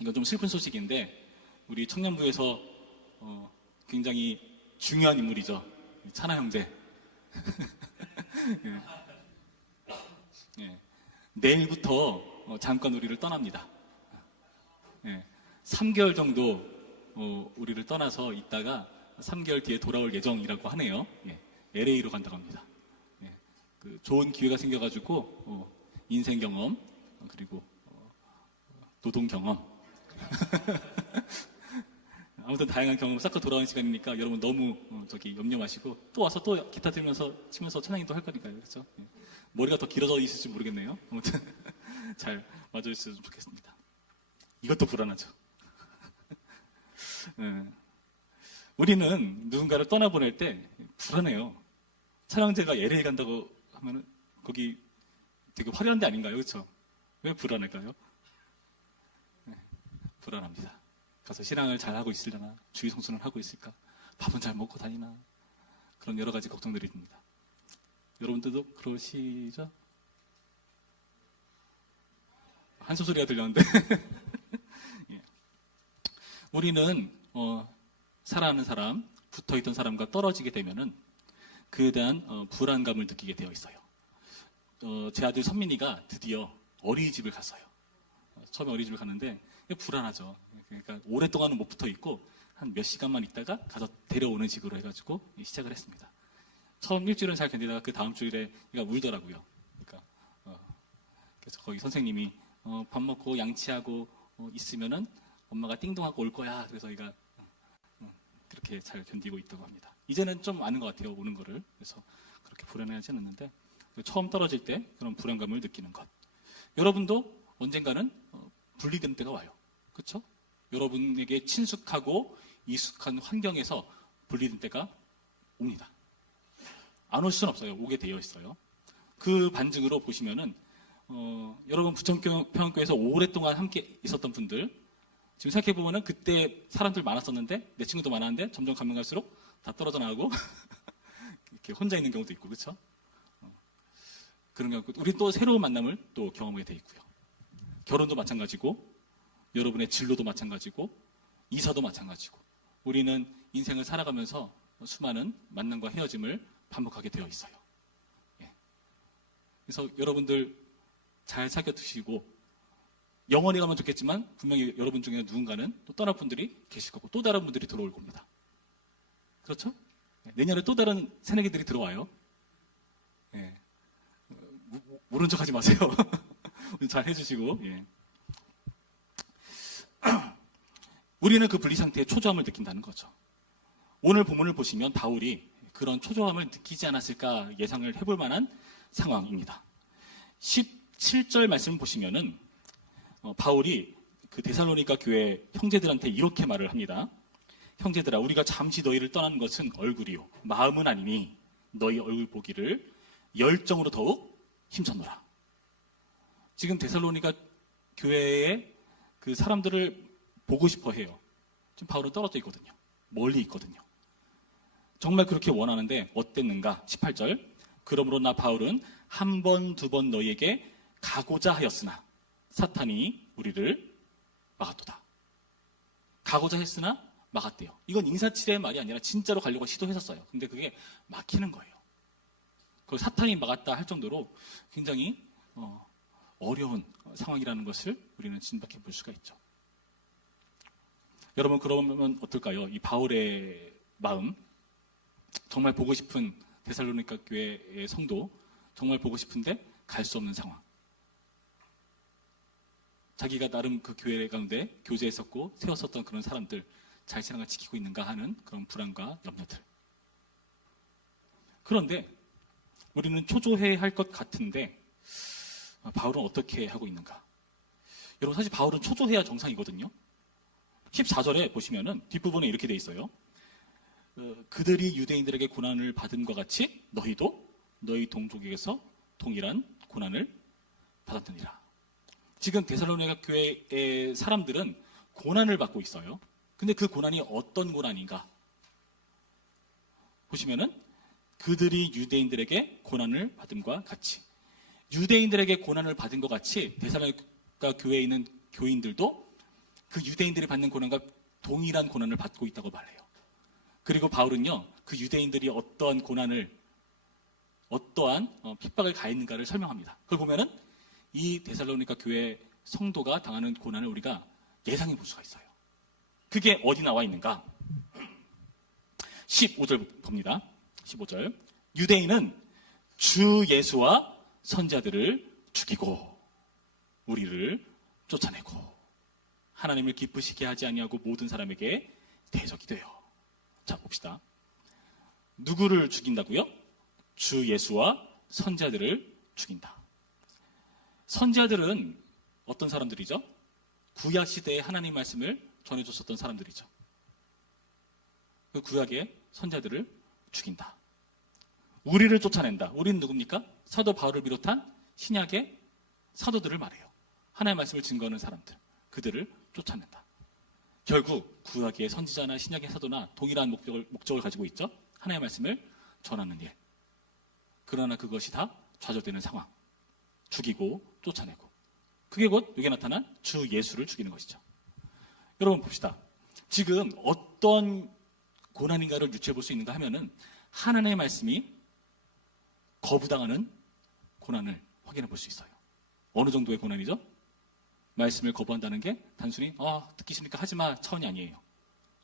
이거 좀 슬픈 소식인데 우리 청년부에서 굉장히 중요한 인물이죠. 차나 형제. 예. 예. 내일부터 잠깐 우리를 떠납니다. 예. 3개월 정도 우리를 떠나서 있다가 3개월 뒤에 돌아올 예정이라고 하네요. 예. LA로 간다고 합니다. 예. 좋은 기회가 생겨가지고 인생 경험 그리고 노동 경험 아무튼 다양한 경험을 쌓고 돌아오는 시간이니까 여러분 너무 염려 마시고 또 와서 또 기타 들면서 치면서 찬양이 또 할 거니까요. 그렇죠? 예. 머리가 더 길어져 있을지 모르겠네요. 아무튼 잘 맞아주셨으면 좋겠습니다. 이것도 불안하죠. 예. 우리는 누군가를 떠나보낼 때 불안해요. 찬양제가 LA 간다고 하면은 거기 되게 화려한 데 아닌가요? 그렇죠? 왜 불안할까요? 네, 불안합니다. 가서 신앙을 잘 하고 있으려나? 주의 성수는 하고 있을까? 밥은 잘 먹고 다니나? 그런 여러 가지 걱정들이 듭니다. 여러분들도 그러시죠? 한숨 소리가 들렸는데 예. 우리는 사랑하는 사람, 붙어있던 사람과 떨어지게 되면은 그에 대한 불안감을 느끼게 되어 있어요. 제 아들 선민이가 드디어 어린이집을 갔어요. 처음에 어린이집을 갔는데 불안하죠. 그러니까 오랫동안은 못 붙어 있고 한 몇 시간만 있다가 가서 데려오는 식으로 해가지고 시작을 했습니다. 처음 일주일은 잘 견디다가 그 다음 주일에 얘가 울더라고요. 그러니까 그래서 거기 선생님이 밥 먹고 양치하고 있으면은 엄마가 띵동하고 올 거야. 그래서 얘가 그렇게 잘 견디고 있다고 합니다. 이제는 좀 아는 것 같아요. 오는 거를. 그래서 그렇게 불안해하지 않았는데 처음 떨어질 때 그런 불안감을 느끼는 것. 여러분도 언젠가는 분리된 때가 와요. 그렇죠? 여러분에게 친숙하고 익숙한 환경에서 분리된 때가 옵니다. 안 올 수는 없어요. 오게 되어 있어요. 그 반증으로 보시면은 여러분 부천평안교회에서 오랫동안 함께 있었던 분들 지금 생각해보면은 그때 사람들 많았었는데 내 친구도 많았는데 점점 가면 갈수록 다 떨어져 나가고 이렇게 혼자 있는 경우도 있고 그렇죠? 그런 경우 우리 또 새로운 만남을 또 경험하게 돼 있고요. 결혼도 마찬가지고 여러분의 진로도 마찬가지고 이사도 마찬가지고 우리는 인생을 살아가면서 수많은 만남과 헤어짐을 반복하게 되어 있어요. 예. 그래서 여러분들 잘 사귀어 두시고 영원히 가면 좋겠지만 분명히 여러분 중에 누군가는 또 떠날 분들이 계실 거고 또 다른 분들이 들어올 겁니다. 그렇죠? 내년에 또 다른 새내기들이 들어와요. 예. 모른 척 하지 마세요. 잘 해주시고. 예. 우리는 그 분리 상태의 초조함을 느낀다는 거죠. 오늘 본문을 보시면 바울이 그런 초조함을 느끼지 않았을까 예상을 해볼 만한 상황입니다. 17절 말씀을 보시면은 바울이 그 데살로니가 교회 형제들한테 이렇게 말을 합니다. 형제들아, 우리가 잠시 너희를 떠나는 것은 얼굴이요 마음은 아니니 너희 얼굴 보기를 열정으로 더욱 힘쳤노라. 지금 데살로니가 교회에 그 사람들을 보고 싶어 해요. 지금 바울은 떨어져 있거든요. 멀리 있거든요. 정말 그렇게 원하는데 어땠는가? 18절. 그러므로 나 바울은 한 번, 두 번 너희에게 가고자 하였으나 사탄이 우리를 막았도다. 가고자 했으나 막았대요. 이건 인사치레의 말이 아니라 진짜로 가려고 시도했었어요. 근데 그게 막히는 거예요. 그걸 사탄이 막았다 할 정도로 굉장히 어려운 상황이라는 것을 우리는 진박해 볼 수가 있죠. 여러분 그러면 어떨까요? 이 바울의 마음, 정말 보고 싶은 데살로니가 교회의 성도, 정말 보고 싶은데 갈 수 없는 상황. 자기가 나름 그 교회 가운데 교제했었고 세웠었던 그런 사람들 잘 신앙을 지키고 있는가 하는 그런 불안과 염려들. 그런데 우리는 초조해야 할 것 같은데 바울은 어떻게 하고 있는가? 여러분 사실 바울은 초조해야 정상이거든요. 14절에 보시면은 뒷부분에 이렇게 돼 있어요. 그들이 유대인들에게 고난을 받음과 같이 너희도 너희 동족에게서 동일한 고난을 받았느니라. 지금 데살로니가 교회의 사람들은 고난을 받고 있어요. 근데 그 고난이 어떤 고난인가? 보시면은 그들이 유대인들에게 고난을 받음과 같이, 유대인들에게 고난을 받은 것 같이 데살로니가 교회에 있는 교인들도 그 유대인들이 받는 고난과 동일한 고난을 받고 있다고 말해요. 그리고 바울은요, 그 유대인들이 어떠한 고난을, 어떠한 핍박을 가했는가를 설명합니다. 그걸 보면은 이 데살로니가 교회 성도가 당하는 고난을 우리가 예상해 볼 수가 있어요. 그게 어디 나와 있는가? 15절 봅니다. 15절. 유대인은 주 예수와 선자들을 죽이고 우리를 쫓아내고 하나님을 기쁘시게 하지 아니하고 모든 사람에게 대적이 돼요. 자, 봅시다. 누구를 죽인다고요? 주 예수와 선자들을 죽인다. 선자들은 어떤 사람들이죠? 구약 시대에 하나님 말씀을 전해줬었던 사람들이죠. 그 구약의 선자들을 죽인다. 우리를 쫓아낸다. 우리는 누굽니까? 사도 바울을 비롯한 신약의 사도들을 말해요. 하나님의 말씀을 증거하는 사람들. 그들을 쫓아낸다. 결국 구약의 선지자나 신약의 사도나 동일한 목적을 가지고 있죠. 하나님의 말씀을 전하는 일. 그러나 그것이 다 좌절되는 상황. 죽이고 쫓아내고. 그게 곧 여기에 나타난 주 예수를 죽이는 것이죠. 여러분 봅시다. 지금 어떤 고난인가를 유추해 볼 수 있는가 하면은 하나님의 말씀이 거부당하는 고난을 확인해 볼 수 있어요. 어느 정도의 고난이죠? 말씀을 거부한다는 게 단순히 듣기 싫으니까 하지마 차원이 아니에요.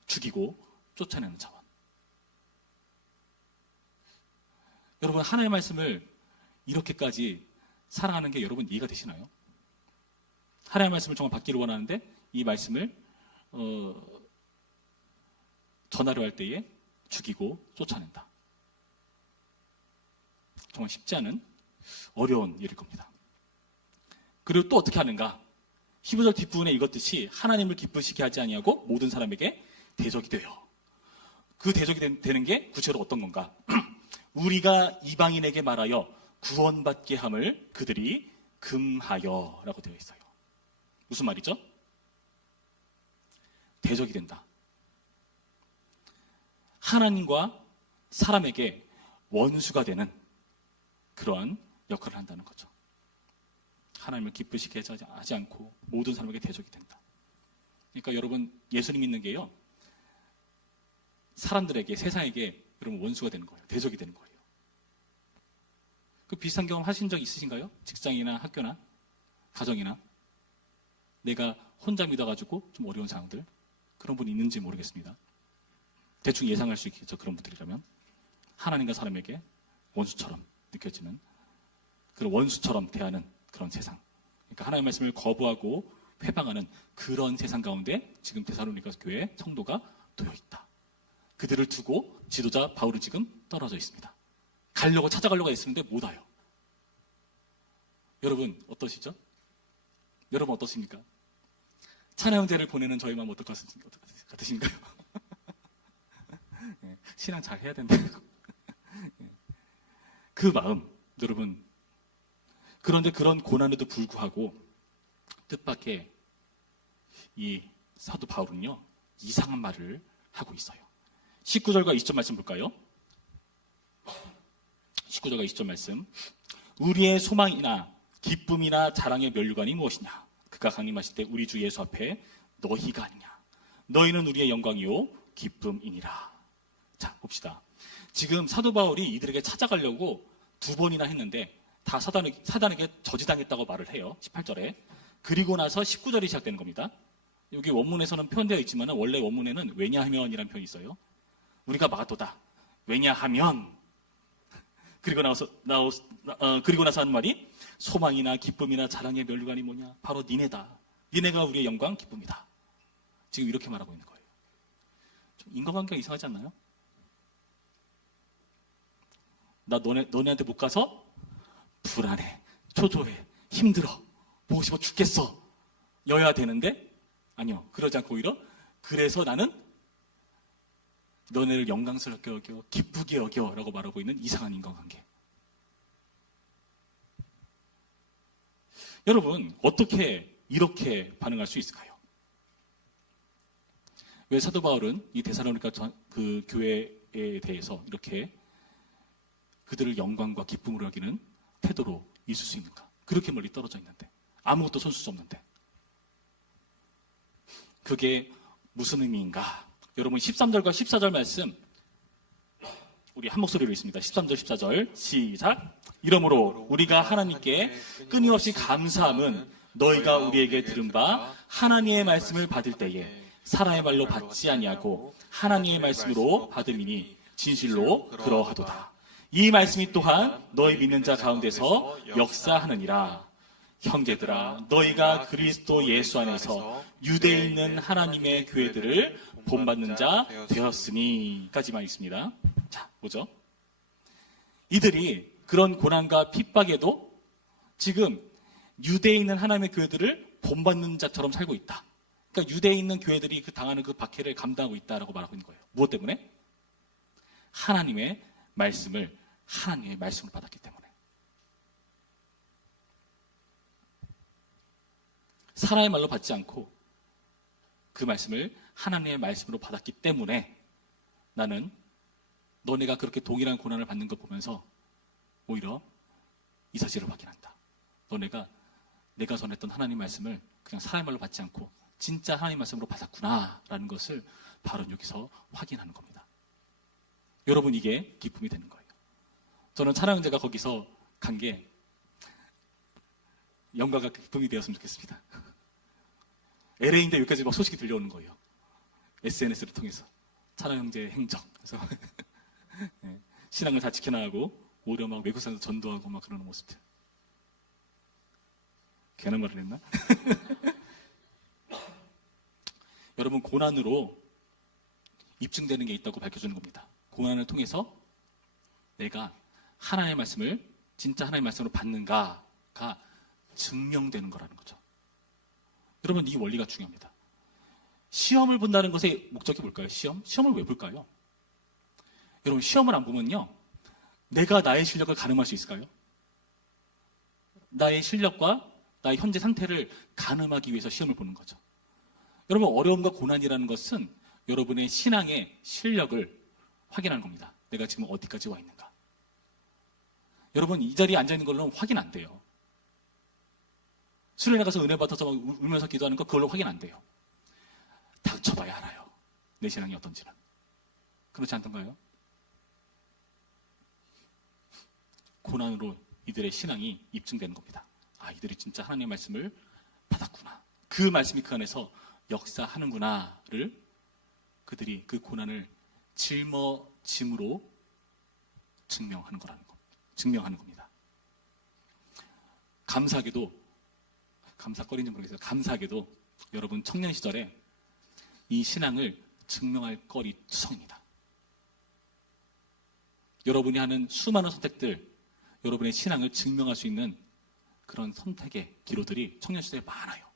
죽이고 쫓아내는 차원. 여러분 하나님의 말씀을 이렇게까지 사랑하는 게 여러분 이해가 되시나요? 하나님의 말씀을 정말 받기를 원하는데 이 말씀을 전하려 할 때에 죽이고 쫓아낸다. 정말 쉽지 않은 어려운 일일 겁니다. 그리고 또 어떻게 하는가? 15절 뒷부분에 읽었듯이 하나님을 기쁘시게 하지 아니하고 모든 사람에게 대적이 돼요. 그 대적이 되는 게 구체적으로 어떤 건가? 우리가 이방인에게 말하여 구원받게 함을 그들이 금하여 라고 되어 있어요. 무슨 말이죠? 대적이 된다. 하나님과 사람에게 원수가 되는 그러한 역할을 한다는 거죠. 하나님을 기쁘시게 하지 않고 모든 사람에게 대적이 된다. 그러니까 여러분 예수님 믿는 게요. 사람들에게 세상에게 여러분 원수가 되는 거예요. 대적이 되는 거예요. 그 비슷한 경험 하신 적 있으신가요? 직장이나 학교나 가정이나 내가 혼자 믿어가지고 좀 어려운 상황들 그런 분이 있는지 모르겠습니다. 대충 예상할 수 있겠죠. 그런 분들이라면 하나님과 사람에게 원수처럼 느껴지는 그런 원수처럼 대하는 그런 세상. 그러니까 하나님의 말씀을 거부하고 회방하는 그런 세상 가운데 지금 데살로니가 교회 성도가 놓여 있다. 그들을 두고 지도자 바울은 지금 떨어져 있습니다. 찾아가려고 했었는데 못 와요. 여러분 어떠시죠? 여러분 어떠십니까? 찬양제를 보내는 저희 마음 어떨 것 같으신가요? 신앙 잘 해야 된다. 그 마음, 여러분. 그런데 그런 고난에도 불구하고 뜻밖의 이 사도 바울은요, 이상한 말을 하고 있어요. 19절과 20절 말씀 볼까요? 19절과 20절 말씀. 우리의 소망이나 기쁨이나 자랑의 면류관이 무엇이냐? 그가 강림하실 때 우리 주 예수 앞에 너희가 아니냐? 너희는 우리의 영광이요 기쁨이니라. 자, 봅시다. 지금 사도 바울이 이들에게 찾아가려고 2번이나 했는데 다 사단에게 저지당했다고 말을 해요. 18절에. 그리고 나서 19절이 시작되는 겁니다. 여기 원문에서는 표현되어 있지만 원래 원문에는 왜냐하면이라는 표현이 있어요. 우리가 막았도다. 왜냐하면 그리고 나서 하는 말이 소망이나 기쁨이나 자랑의 면류관이 뭐냐? 바로 니네다. 니네가 우리의 영광, 기쁨이다. 지금 이렇게 말하고 있는 거예요. 좀 인간관계가 이상하지 않나요? 나 너네한테 못 가서 불안해, 초조해, 힘들어, 보고 싶어 죽겠어 여야 되는데 아니요. 그러지 않고 오히려 그래서 나는 너네를 영광스럽게 여겨, 기쁘게 여겨 라고 말하고 있는 이상한 인간관계. 여러분 어떻게 이렇게 반응할 수 있을까요? 왜 사도 바울은 이 데살로니가 그 교회에 대해서 이렇게 그들을 영광과 기쁨으로 여기는 태도로 있을 수 있는가? 그렇게 멀리 떨어져 있는데 아무것도 손쓸 수 없는데 그게 무슨 의미인가? 여러분 13절과 14절 말씀 우리 한 목소리로 있습니다. 13절 14절 시작. 이러므로 우리가 하나님께 끊임없이 감사함은 너희가 우리에게 들은 바 하나님의 말씀을 받을 때에 사람의 말로 받지 아니하고 하나님의 말씀으로 받음이니 진실로 그러하도다. 이 말씀이 또한 너희 믿는 자 가운데서 역사하느니라. 형제들아, 너희가 그리스도 예수 안에서 유대에 있는 하나님의 교회들을 본받는 자 되었으니 까지만 있습니다. 자, 보죠. 이들이 그런 고난과 핍박에도 지금 유대에 있는 하나님의 교회들을 본받는 자처럼 살고 있다. 그러니까 유대에 있는 교회들이 그 당하는 그 박해를 감당하고 있다라고 말하고 있는 거예요. 무엇 때문에? 하나님의 말씀을 받았기 때문에. 사람의 말로 받지 않고 그 말씀을 하나님의 말씀으로 받았기 때문에 나는 너네가 그렇게 동일한 고난을 받는 걸 보면서 오히려 이 사실을 확인한다. 너네가 내가 전했던 하나님 말씀을 그냥 사람의 말로 받지 않고 진짜 하나님 말씀으로 받았구나 라는 것을 바로 여기서 확인하는 겁니다. 여러분, 이게 기쁨이 되는 거예요. 저는 찬양제가 거기서 간 게 영광과 기쁨이 되었으면 좋겠습니다. LA인데 여기까지 막 소식이 들려오는 거예요. SNS를 통해서. 찬양 형제의 행적. 그래서 네, 신앙을 다 지켜나가고 오히려 막 외국산에서 전도하고 막 그러는 모습들. 괜한 말을 했나? 여러분, 고난으로 입증되는 게 있다고 밝혀주는 겁니다. 고난을 통해서 내가 하나님의 말씀을 진짜 하나님의 말씀으로 받는가가 증명되는 거라는 거죠. 여러분, 이 원리가 중요합니다. 시험을 본다는 것의 목적이 뭘까요? 시험을 왜 볼까요? 여러분, 시험을 안 보면요, 내가 나의 실력을 가늠할 수 있을까요? 나의 실력과 나의 현재 상태를 가늠하기 위해서 시험을 보는 거죠. 여러분, 어려움과 고난이라는 것은 여러분의 신앙의 실력을 확인하는 겁니다. 내가 지금 어디까지 와 있는가. 여러분, 이 자리에 앉아있는 걸로는 확인 안 돼요. 수련회 가서 은혜 받아서 울면서 기도하는 거 그걸로 확인 안 돼요. 닥쳐봐야 알아요. 내 신앙이 어떤지는. 그렇지 않던가요? 고난으로 이들의 신앙이 입증되는 겁니다. 아, 이들이 진짜 하나님의 말씀을 받았구나. 그 말씀이 그 안에서 역사하는구나를 그들이 그 고난을 짊어짐으로 증명하는 겁니다. 감사거리인지 모르겠어요. 감사하게도 여러분 청년 시절에 이 신앙을 증명할 거리 투성입니다. 여러분이 하는 수많은 선택들, 여러분의 신앙을 증명할 수 있는 그런 선택의 기로들이 청년 시절에 많아요.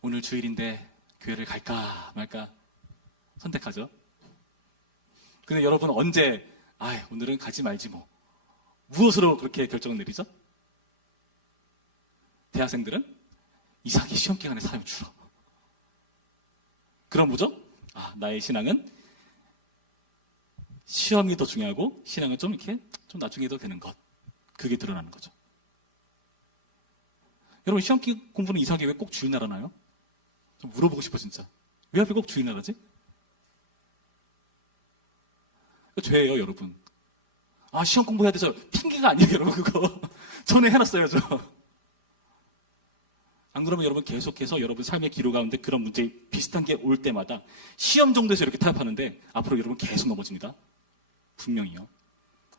오늘 주일인데 교회를 갈까 말까 선택하죠. 근데 여러분 언제 오늘은 가지 말지 뭐. 무엇으로 그렇게 결정을 내리죠? 대학생들은 이상하게 시험 기간에 사람이 줄어. 그럼 뭐죠? 나의 신앙은 시험이 더 중요하고 신앙은 좀 나중에 더 되는 것. 그게 드러나는 거죠. 여러분, 시험 공부는 이상하게 왜 꼭 주일날 하나요? 좀 물어보고 싶어 진짜. 왜 하필 꼭 주일날 하지? 죄예요, 여러분. 시험 공부해야 돼서 핑계가 아니에요, 여러분. 그거 전에 해놨어요, 저. 안 그러면 여러분 계속해서 여러분 삶의 기로 가운데 그런 문제 비슷한 게 올 때마다 시험 정도에서 이렇게 타협하는데 앞으로 여러분 계속 넘어집니다. 분명히요.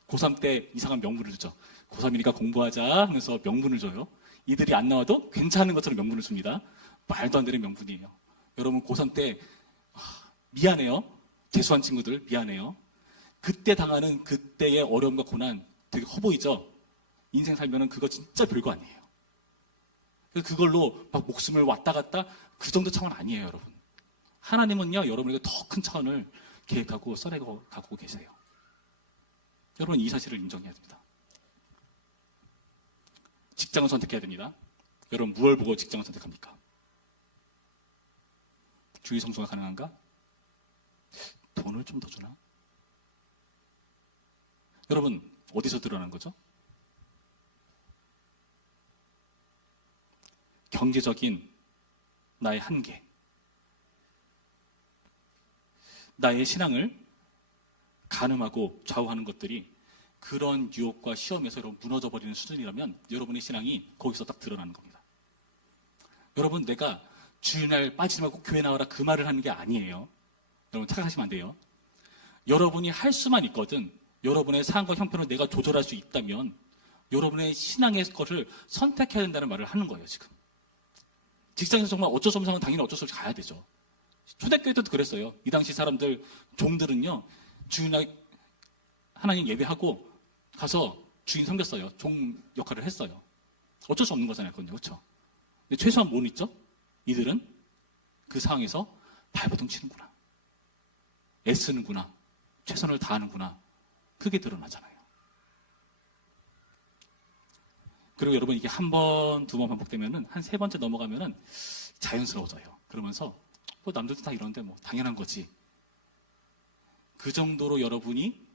고3 때 이상한 명분을 주죠. 고3이니까 공부하자 하면서 명분을 줘요. 이들이 안 나와도 괜찮은 것처럼 명분을 줍니다. 말도 안 되는 명분이에요. 여러분 고3 때 미안해요. 재수한 친구들 미안해요. 그때 당하는 그때의 어려움과 고난 되게 허 보이죠? 인생 살면은 그거 진짜 별거 아니에요. 그걸로 막 목숨을 왔다 갔다 그 정도 차원 아니에요, 여러분. 하나님은요, 여러분에게 더 큰 차원을 계획하고 써내고 가고 계세요. 여러분, 이 사실을 인정해야 됩니다. 직장을 선택해야 됩니다. 여러분, 무엇을 보고 직장을 선택합니까? 주의 성수가 가능한가? 돈을 좀 더 주나? 여러분, 어디서 드러나는 거죠? 경제적인 나의 한계, 나의 신앙을 가늠하고 좌우하는 것들이 그런 유혹과 시험에서 여러분 무너져버리는 수준이라면 여러분의 신앙이 거기서 딱 드러나는 겁니다. 여러분, 내가 주일날 빠지지 말고 교회 나와라 그 말을 하는 게 아니에요. 여러분 착각하시면 안 돼요. 여러분이 할 수만 있거든 여러분의 상황과 형편을 내가 조절할 수 있다면 여러분의 신앙의 것을 선택해야 된다는 말을 하는 거예요. 지금 직장에서 정말 어쩔 수 없는 상황은 당연히 어쩔 수 없이 가야 되죠. 초대교회 때도 그랬어요. 이 당시 사람들 종들은요 주일날 하나님 예배하고 가서 주인 섬겼어요. 종 역할을 했어요. 어쩔 수 없는 거잖아요. 그건요. 그렇죠? 근데 최소한 뭐는 있죠? 이들은 그 상황에서 발버둥 치는구나, 애쓰는구나, 최선을 다하는구나, 그게 드러나잖아요. 그리고 여러분 이게 한 번, 두 번 반복되면은 한 세 번째 넘어가면은 자연스러워져요. 그러면서 뭐 남들도 다 이러는데 뭐 당연한 거지. 그 정도로 여러분이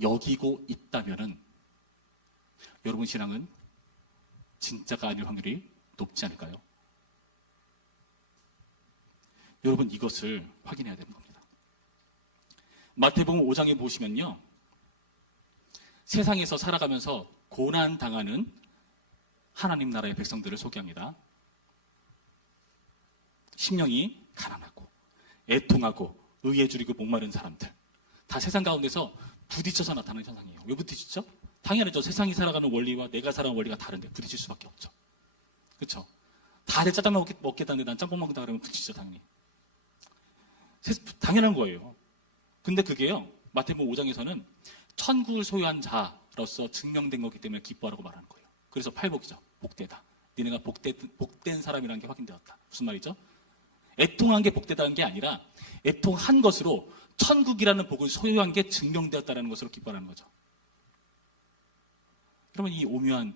여기고 있다면은 여러분 신앙은 진짜가 아닐 확률이 높지 않을까요? 여러분 이것을 확인해야 되는 겁니다. 마태복음 5장에 보시면요, 세상에서 살아가면서 고난당하는 하나님 나라의 백성들을 소개합니다. 심령이 가난하고 애통하고 의에 줄이고 목마른 사람들, 다 세상 가운데서 부딪혀서 나타나는 현상이에요. 왜 부딪히죠? 당연하죠. 세상이 살아가는 원리와 내가 살아가는 원리가 다른데 부딪힐 수밖에 없죠. 그렇죠? 다들 짜장면 먹겠다는데 난 짬뽕 먹는다 그러면 부딪히죠. 당연히. 당연한 거예요. 근데 그게요, 마태복음 5장에서는 천국을 소유한 자로서 증명된 거기 때문에 기뻐하라고 말하는 거예요. 그래서 팔복이죠. 복되다. 니네가 복된 사람이라는 게 확인되었다. 무슨 말이죠? 애통한 게 복되다는 게 아니라 애통한 것으로 천국이라는 복을 소유한 게 증명되었다는 것으로 기뻐하는 거죠. 그러면 이 오묘한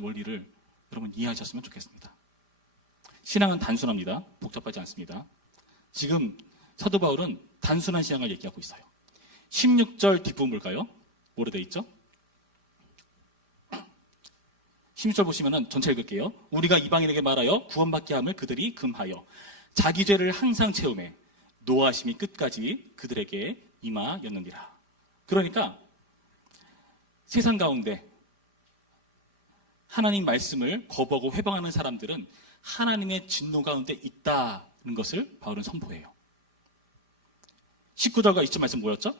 원리를 여러분 이해하셨으면 좋겠습니다. 신앙은 단순합니다. 복잡하지 않습니다. 지금 사도 바울은 단순한 신앙을 얘기하고 있어요. 16절 뒷부분 볼까요? 뭐로 되어 있죠? 16절 보시면은 전체 읽을게요. 우리가 이방인에게 말하여 구원받게 함을 그들이 금하여 자기 죄를 항상 채우매 노하심이 끝까지 그들에게 임하였느니라. 그러니까 세상 가운데 하나님 말씀을 거부하고 회방하는 사람들은 하나님의 진노 가운데 있다는 것을 바울은 선포해요. 19절과 20절 말씀 뭐였죠?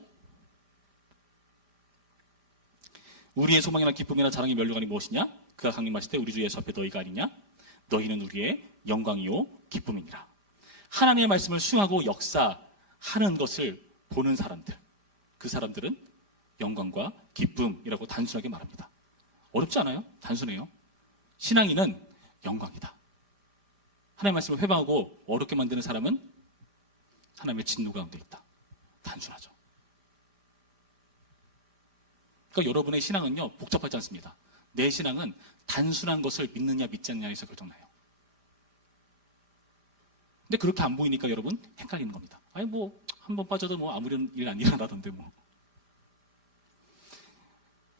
우리의 소망이나 기쁨이나 자랑이 면류관이 무엇이냐? 그가 강림하실 때 우리 주 예수 앞에 너희가 아니냐? 너희는 우리의 영광이요 기쁨이니라. 하나님의 말씀을 수용하고 역사하는 것을 보는 사람들, 그 사람들은 영광과 기쁨이라고 단순하게 말합니다. 어렵지 않아요? 단순해요. 신앙인은 영광이다. 하나님의 말씀을 회방하고 어렵게 만드는 사람은 하나님의 진노 가운데 있다. 단순하죠. 그러니까 여러분의 신앙은요, 복잡하지 않습니다. 내 신앙은 단순한 것을 믿느냐 믿지 않느냐에서 결정나요. 근데 그렇게 안 보이니까 여러분 헷갈리는 겁니다. 아니 뭐 한 번 빠져도 뭐 아무런 일 안 일어나던데 뭐.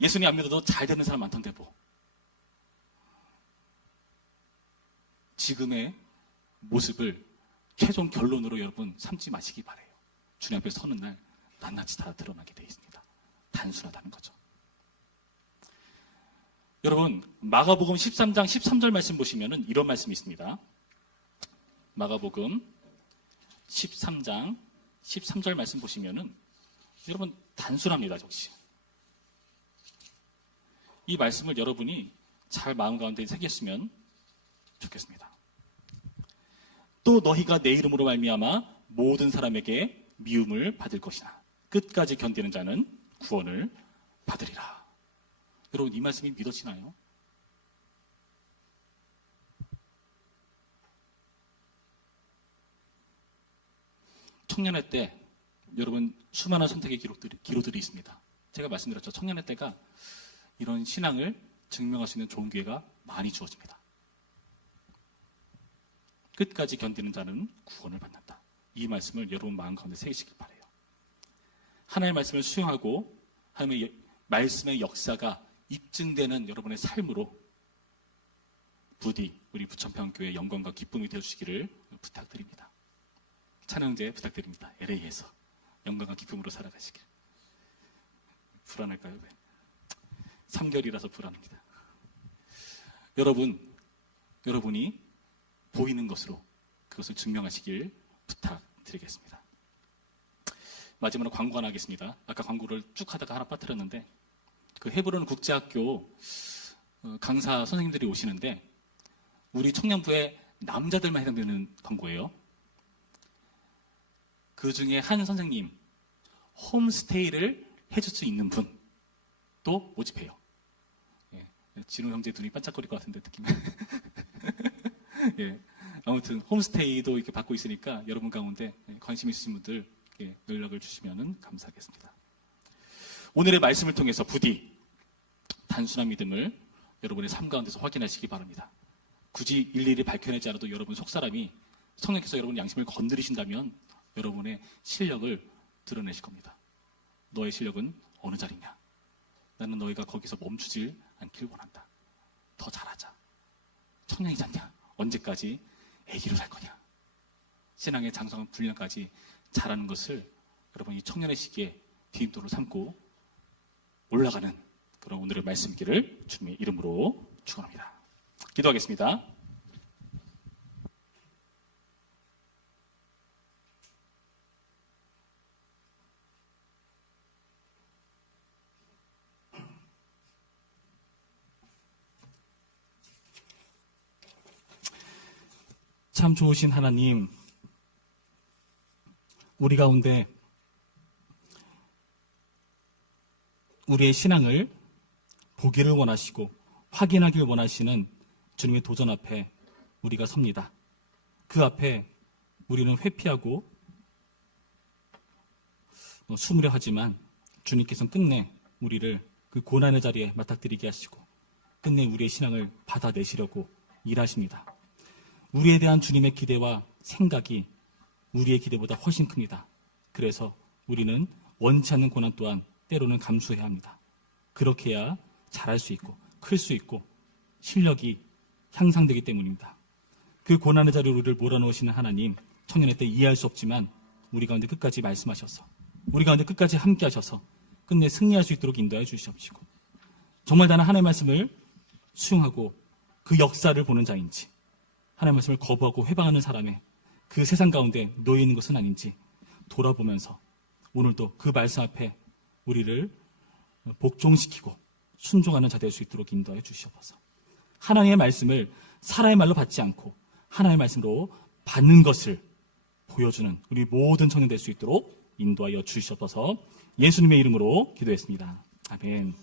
예수님 안 믿어도 잘 되는 사람 많던데 뭐. 지금의 모습을 최종 결론으로 여러분 삼지 마시기 바래요. 주님 앞에 서는 날 낱낱이 다 드러나게 되어 있습니다. 단순하다는 거죠. 여러분 마가복음 13장 13절 말씀 보시면은 이런 말씀이 있습니다. 마가복음 13장 13절 말씀 보시면은 여러분 단순합니다. 역시 이 말씀을 여러분이 잘 마음 가운데 새겼으면 좋겠습니다. 또 너희가 내 이름으로 말미암아 모든 사람에게 미움을 받을 것이나 끝까지 견디는 자는 구원을 받으리라. 여러분 이 말씀이 믿어지나요? 청년의 때 여러분 수많은 선택의 기로들이 있습니다. 제가 말씀드렸죠. 청년의 때가 이런 신앙을 증명할 수 있는 좋은 기회가 많이 주어집니다. 끝까지 견디는 자는 구원을 받는다. 이 말씀을 여러분 마음 가운데 새기시길 바라요. 하나님의 말씀을 수용하고 하나님의 말씀의 역사가 입증되는 여러분의 삶으로 부디 우리 부천평교회 영광과 기쁨이 되어주시기를 부탁드립니다. 찬양제 부탁드립니다. LA에서 영광과 기쁨으로 살아가시길. 불안할까요? 3개월이라서 불안합니다. 여러분이 보이는 것으로 그것을 증명하시길 부탁드리겠습니다. 마지막으로 광고 하나 하겠습니다. 아까 광고를 쭉 하다가 하나 빠뜨렸는데, 그 헤브론 국제학교 강사 선생님들이 오시는데 우리 청년부의 남자들만 해당되는 광고예요. 그 중에 한 선생님, 홈스테이를 해줄 수 있는 분도 모집해요. 예, 진우 형제 눈이 반짝거릴 것 같은데 느낌이. 예, 아무튼 홈스테이도 이렇게 받고 있으니까 여러분 가운데 관심 있으신 분들 연락을 주시면 감사하겠습니다. 오늘의 말씀을 통해서 부디 단순한 믿음을 여러분의 삶 가운데서 확인하시기 바랍니다. 굳이 일일이 밝혀내지 않아도 여러분 속사람이 성령께서 여러분 양심을 건드리신다면 여러분의 실력을 드러내실 겁니다. 너의 실력은 어느 자리냐? 나는 너희가 거기서 멈추질 않길 원한다. 더 잘하자. 청년이잖냐? 언제까지 애기로 살 거냐? 신앙의 장성한 분량까지 잘하는 것을 여러분 이 청년의 시기에 디딤돌을 삼고 올라가는 그런 오늘의 말씀기를 주님의 이름으로 축원합니다. 기도하겠습니다. 참 좋으신 하나님, 우리 가운데 우리의 신앙을 보기를 원하시고 확인하길 원하시는 주님의 도전 앞에 우리가 섭니다. 그 앞에 우리는 회피하고 숨으려 하지만 주님께서는 끝내 우리를 그 고난의 자리에 맞닥뜨리게 하시고 끝내 우리의 신앙을 받아내시려고 일하십니다. 우리에 대한 주님의 기대와 생각이 우리의 기대보다 훨씬 큽니다. 그래서 우리는 원치 않는 고난 또한 때로는 감수해야 합니다. 그렇게 해야 잘할 수 있고 클 수 있고 실력이 향상되기 때문입니다. 그 고난의 자리로 우리를 몰아넣으시는 하나님, 청년의 때 이해할 수 없지만 우리 가운데 끝까지 말씀하셔서 우리 가운데 끝까지 함께 하셔서 끝내 승리할 수 있도록 인도해 주시옵시고 정말 나는 하나님의 말씀을 수용하고 그 역사를 보는 자인지 하나님의 말씀을 거부하고 회방하는 사람의 그 세상 가운데 놓여 있는 것은 아닌지 돌아보면서 오늘도 그 말씀 앞에 우리를 복종시키고 순종하는 자 될 수 있도록 인도해 주시옵소서. 하나님의 말씀을 사람의 말로 받지 않고 하나님의 말씀으로 받는 것을 보여주는 우리 모든 청년 될 수 있도록 인도하여 주시옵소서. 예수님의 이름으로 기도했습니다. 아멘.